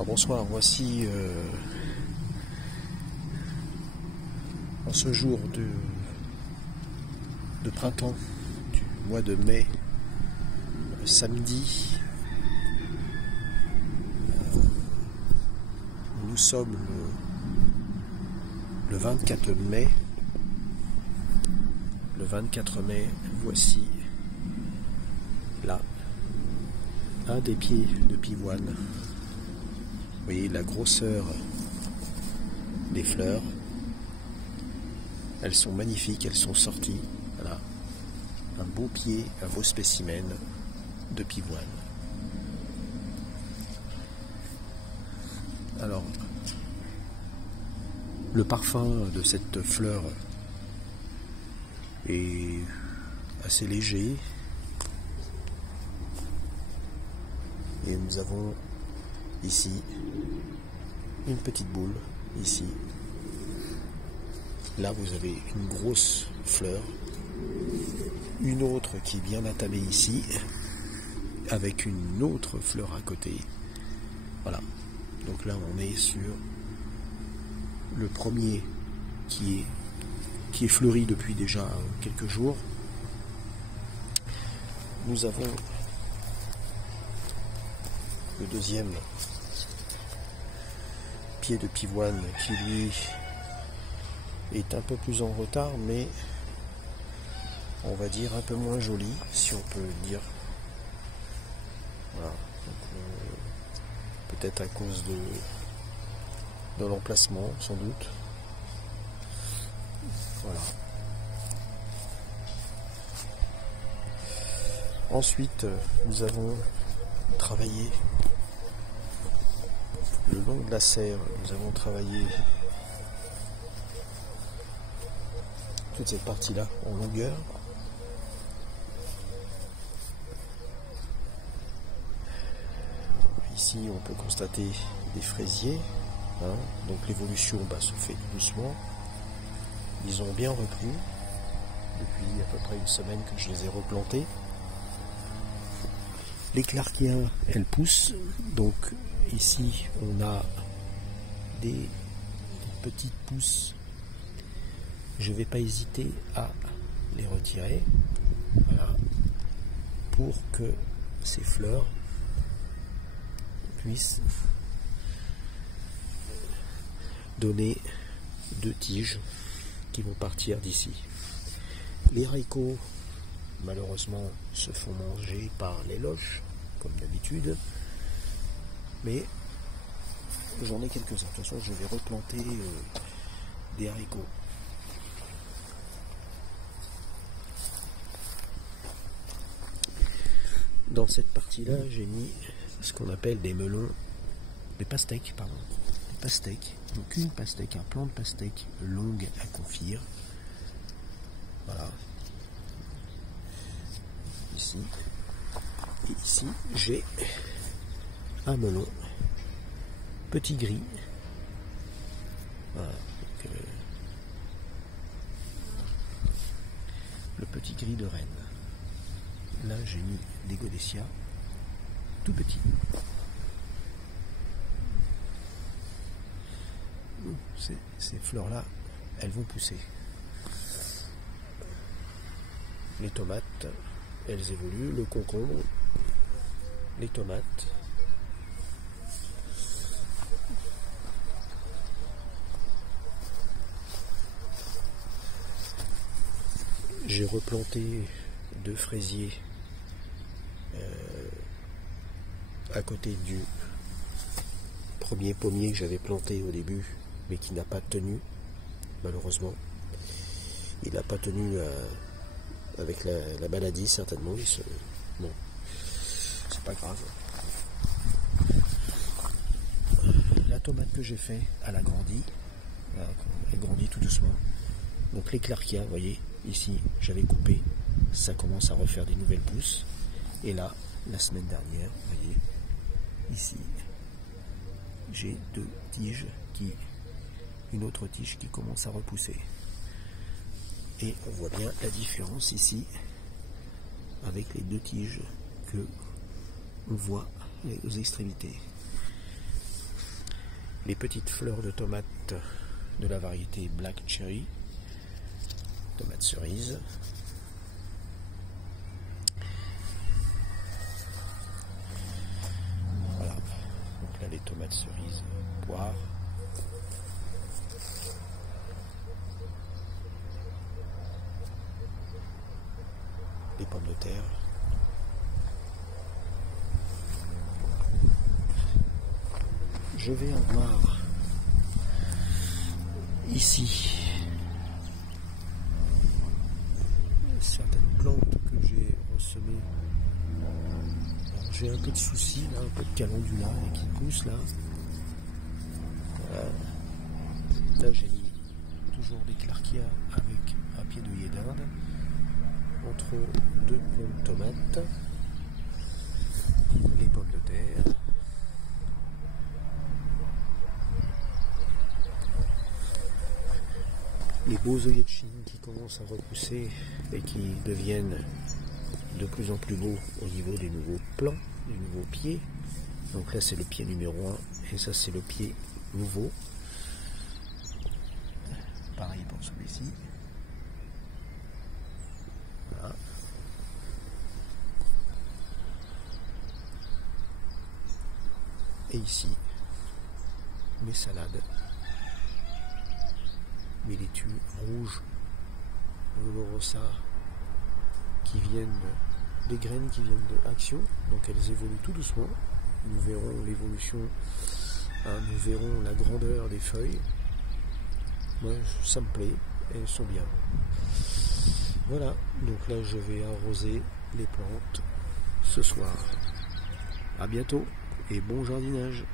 Alors bonsoir, voici en ce jour de printemps du mois de mai, samedi, nous sommes le 24 mai. Le 24 mai, voici là un des pieds de pivoine. Vous voyez la grosseur des fleurs. Elles sont magnifiques, elles sont sorties. Voilà. Un beau pied, un beau spécimen de pivoine. Alors, le parfum de cette fleur est assez léger. Et nous avons ici une petite boule, ici. Là vous avez une grosse fleur, une autre qui est bien attamée ici, avec une autre fleur à côté. Voilà. Donc là on est sur le premier qui est fleuri depuis déjà quelques jours. Nous avons le deuxième pied de pivoine qui lui est un peu plus en retard, mais on va dire un peu moins joli, si on peut le dire. Voilà. Peut-être à cause de l'emplacement, sans doute. Voilà. Ensuite, nous avons travaillé le long de la serre. Nous avons travaillé toute cette partie-là en longueur. Ici, on peut constater des fraisiers. Donc l'évolution se fait doucement. Ils ont bien repris depuis à peu près une semaine que je les ai replantés. Les clarkias, elles poussent. Donc ici, on a des petites pousses. Je ne vais pas hésiter à les retirer, voilà, pour que ces fleurs puissent donner deux tiges qui vont partir d'ici. Les haricots, malheureusement, se font manger par les loches, comme d'habitude, mais j'en ai quelques-uns. De toute façon, je vais replanter des haricots. Dans cette partie-là, j'ai mis ce qu'on appelle des melons, des pastèques, pardon. Des pastèques. Donc une pastèque, un plant de pastèque longue à confire. Voilà. Ici. Et ici, j'ai un melon petit gris. Voilà. Donc, le petit gris de Rennes. Là, j'ai mis des godécias tout petits. Ces fleurs-là, elles vont pousser. Les tomates, elles évoluent. Le concombre, les tomates. J'ai replanté deux fraisiers à côté du premier pommier que j'avais planté au début, mais qui n'a pas tenu, malheureusement. Il n'a pas tenu avec la maladie, certainement. Bon, c'est pas grave. La tomate que j'ai fait, elle a grandi. Elle grandit tout doucement. Donc les clarkias, vous voyez, ici, j'avais coupé. Ça commence à refaire des nouvelles pousses. Et là, la semaine dernière, vous voyez, ici, j'ai deux tiges une autre tige qui commence à repousser. Et on voit bien la différence ici avec les deux tiges que on voit aux extrémités. les petites fleurs de tomates de la variété Black Cherry, tomate cerise. Voilà, donc là les tomates cerises poires. Les pommes de terre. Je vais avoir ici certaines plantes que j'ai ressemées. J'ai un peu de soucis là, un peu de calendula qui pousse là. Là j'ai mis toujours des clarkia avec un pied d'œillet d'Inde entre deux plombs de tomates, les pommes de terre. Les beaux œillets de Chine qui commencent à repousser et qui deviennent de plus en plus beaux au niveau des nouveaux plants, des nouveaux pieds. Donc là c'est le pied numéro 1 et ça c'est le pied nouveau. Pareil pour celui-ci. Voilà. Et ici, mes salades. Mes laitues rouges, olorosa, qui viennent des graines qui viennent de Action, donc elles évoluent tout doucement. Nous verrons l'évolution, nous verrons la grandeur des feuilles. Moi, ça me plaît, elles sont bien. Voilà, donc là je vais arroser les plantes ce soir. À bientôt et bon jardinage.